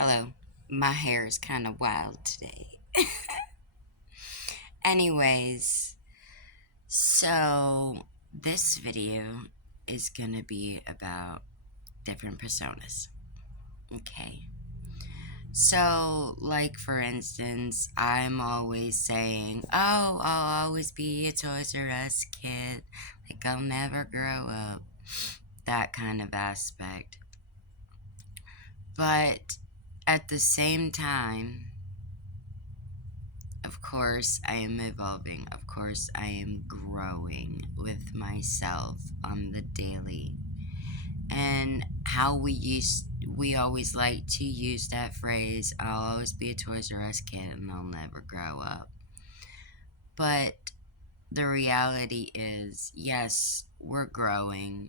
Hello. My hair is kind of wild today. Anyways, so this video is gonna be about different personas. Okay. So, like for instance, I'm always saying, "Oh, I'll always be a Toys R Us kid. Like I'll never grow up." That kind of aspect. But at the same time, of course, I am evolving. Of course, I am growing with myself on the daily. And how we always like to use that phrase, I'll always be a Toys R Us kid and I'll never grow up. But the reality is, yes, we're growing.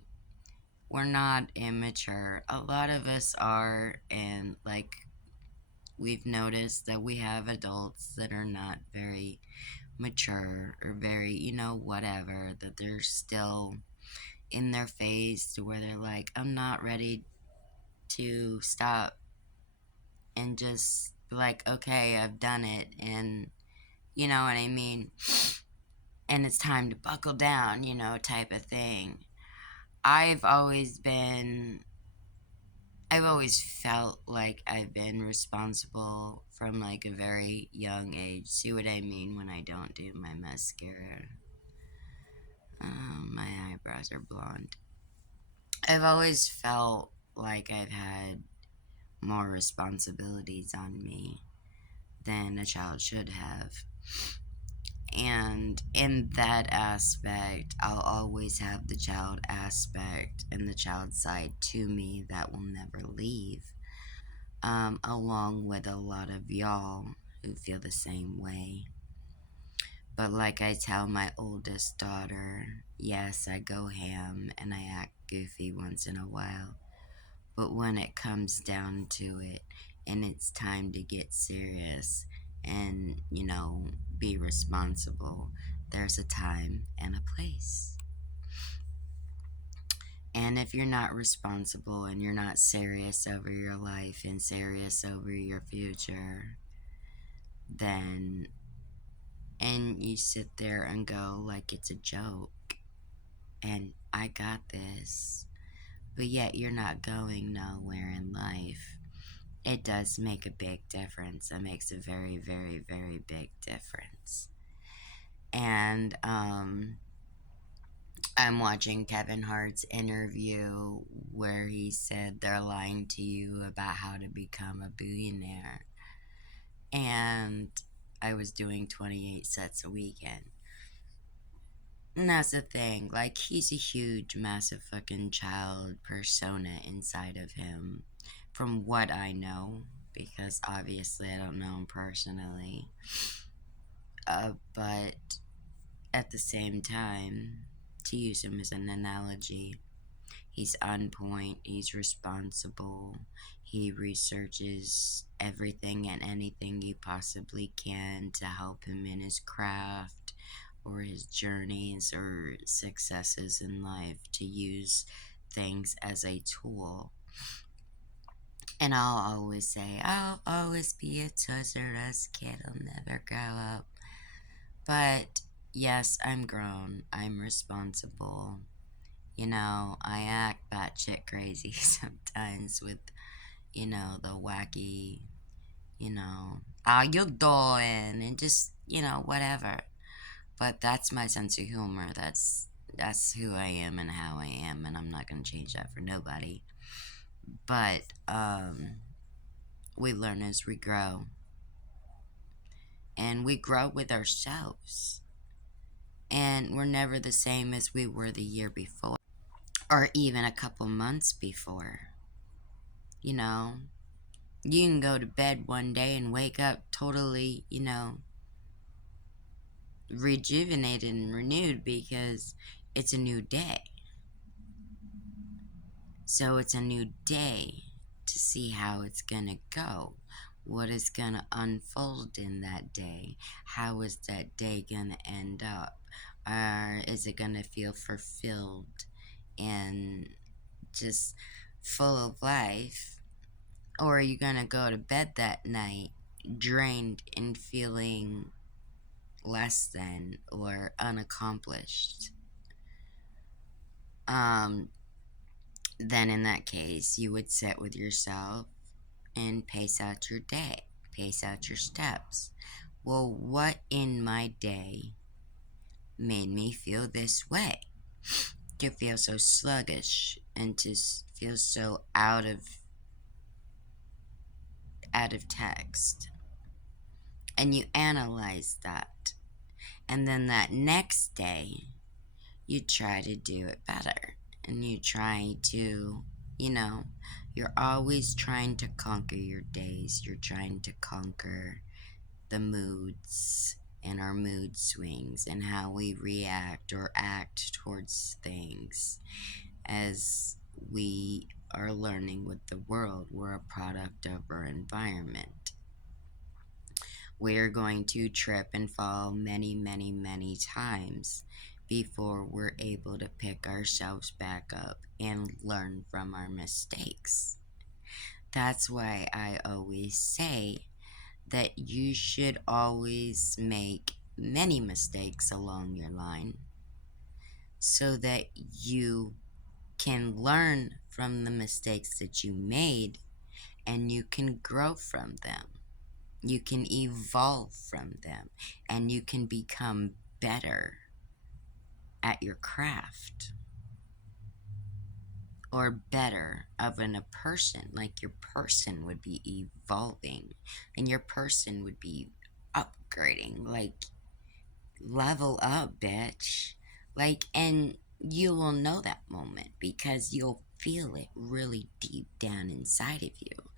We're not immature. A lot of us are, and like we've noticed that we have adults that are not very mature or very, whatever, that they're still in their phase to where they're like, I'm not ready to stop and just be like, okay, I've done it. And you know what I mean? And it's time to buckle down, type of thing. I've always been, I've always felt like I've been responsible from like a very young age. See what I mean when I don't do my mascara? My eyebrows are blonde. I've always felt like I've had more responsibilities on me than a child should have. And in that aspect, I'll always have the child aspect and the child side to me that will never leave, along with a lot of y'all who feel the same way. But like I tell my oldest daughter, yes, I go ham and I act goofy once in a while. But when it comes down to it and it's time to get serious and, be responsible, there's a time and a place. And if you're not responsible and you're not serious over your life and serious over your future, then, and you sit there and go like it's a joke and I got this, but yet you're not going nowhere in life, it does make a big difference. It makes a very, very, very big difference. And I'm watching Kevin Hart's interview where he said they're lying to you about how to become a billionaire. And I was doing 28 sets a weekend. And that's the thing. Like, he's a huge, massive fucking child persona inside of him, from what I know, because obviously I don't know him personally. But at the same time, to use him as an analogy, he's on point, he's responsible, he researches everything and anything he possibly can to help him in his craft or his journeys or successes in life, to use things as a tool. And I'll always say, I'll always be a Toys R Us kid, I'll never grow up. But yes, I'm grown, I'm responsible. I act batshit crazy sometimes with, the wacky, how you doing? And just, whatever. But that's my sense of humor. That's who I am and how I am, and I'm not gonna change that for nobody. But we learn as we grow, and we grow with ourselves, and we're never the same as we were the year before, or even a couple months before. You know, you can go to bed one day and wake up totally, rejuvenated and renewed because it's a new day. So it's a new day to see how it's gonna go. What is gonna unfold in that day? How is that day gonna end up? Or is it gonna feel fulfilled and just full of life? Or are you going to go to bed that night drained and feeling less than or unaccomplished? Um, then in that case, you would sit with yourself and pace out your day, pace out your steps. Well, what in my day made me feel this way? To feel so sluggish and to feel so out of text. And you analyze that. And then that next day, you try to do it better. And you try to, you know, you're always trying to conquer your days. You're trying to conquer the moods and our mood swings and how we react or act towards things as we are learning with the world. We're a product of our environment. We're going to trip and fall many, many, many times before we're able to pick ourselves back up and learn from our mistakes. That's why I always say that you should always make many mistakes along your line so that you can learn from the mistakes that you made and you can grow from them. You can evolve from them and you can become better at your craft or better of a person. Like your person would be evolving and your person would be upgrading. Like, level up, bitch. Like, and you will know that moment because you'll feel it really deep down inside of you.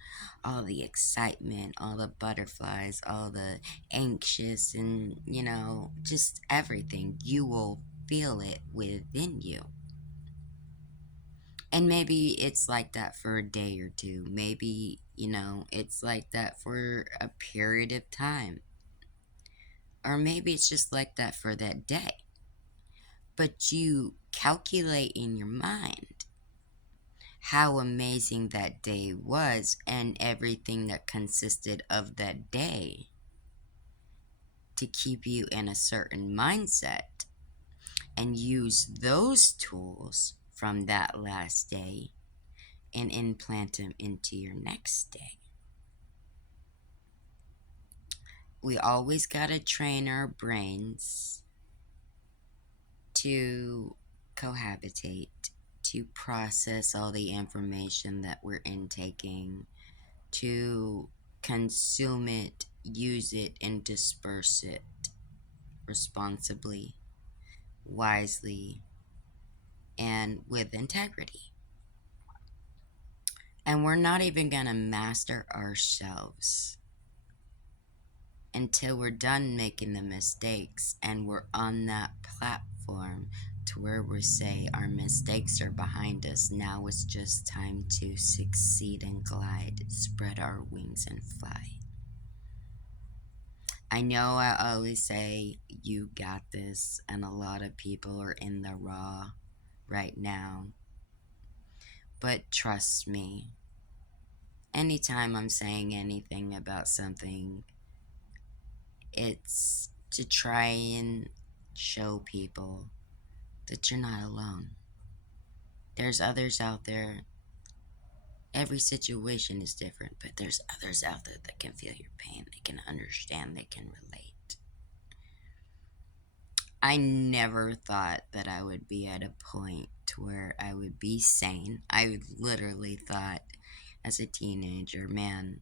All the excitement, all the butterflies, all the anxious, and, just everything. You will feel it within you. And maybe it's like that for a day or two. Maybe, it's like that for a period of time. Or maybe it's just like that for that day. But you calculate in your mind how amazing that day was and everything that consisted of that day to keep you in a certain mindset and use those tools from that last day and implant them into your next day. We always got to train our brains to cohabitate, to process all the information that we're intaking, to consume it, use it, and disperse it responsibly, wisely, and with integrity. And we're not even going to master ourselves until we're done making the mistakes and we're on that platform to where we say our mistakes are behind us. Now it's just time to succeed and glide, spread our wings and fly. I know I always say you got this, and a lot of people are in the raw right now. But trust me, anytime I'm saying anything about something, it's to try and show people that you're not alone. There's others out there. Every situation is different, but there's others out there that can feel your pain. They can understand. They can relate. I never thought that I would be at a point where I would be sane. I literally thought as a teenager, man,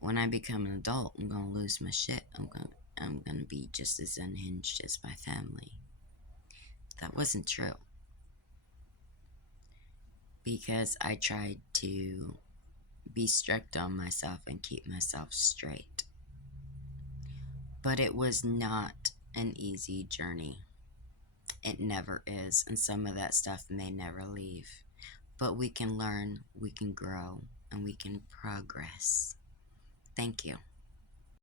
when I become an adult, I'm going to lose my shit. I'm going to be just as unhinged as my family. That wasn't true. Because I tried to be strict on myself and keep myself straight. But it was not an easy journey. It never is, and some of that stuff may never leave. But we can learn, we can grow, and we can progress. Thank you.